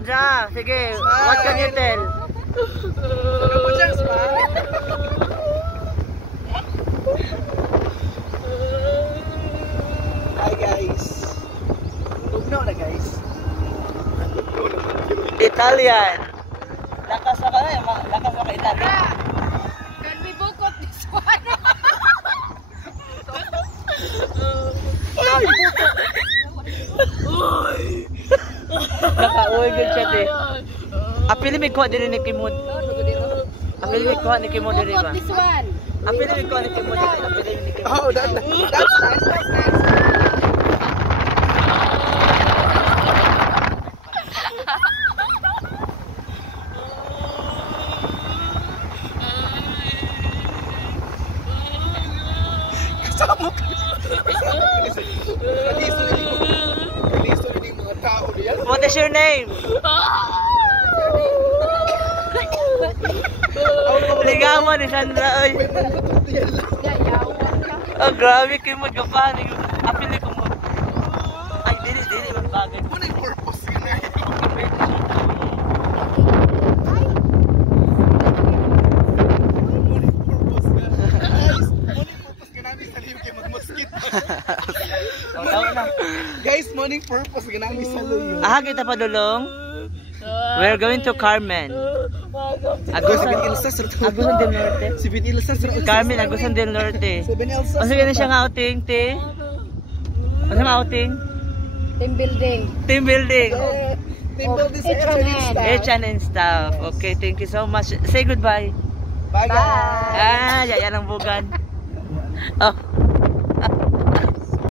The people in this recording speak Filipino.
Sandra, sige, what can you tell? Hi guys. Tugnaw na guys. Italian. Lakas na ka Italian. Can we bookot this one? Naka-uwi good chat eh. Apili may kuha din ni Kimod. Apili may kuha ni Kimod din ba? This one. Apili may kuha ni Kimod. Apili ni Kimod. Oh, that's nice. That's nice. Kasama ka. Kalisto na yung mga tao diyan. What is your name? Ligawan ni Sandra oy. Oh, grabe Kimod ka pa. Apili ko mo. Ay, dili magbagay. Ano yung purpose yun eh? Guys, morning purpose ka namin sa luyo. Kita pa dulong. We're going to Carmen. Agusan del Norte. Sibin Ilsa. Carmen, Agusan del Norte. Sibin Ilsa. Ano na siyang outing, te? Ano ang outing? Team building. Team building. Team building sa H&N staff. Okay, thank you so much. Say goodbye. Bye guys. Yan ang bugan. Oh.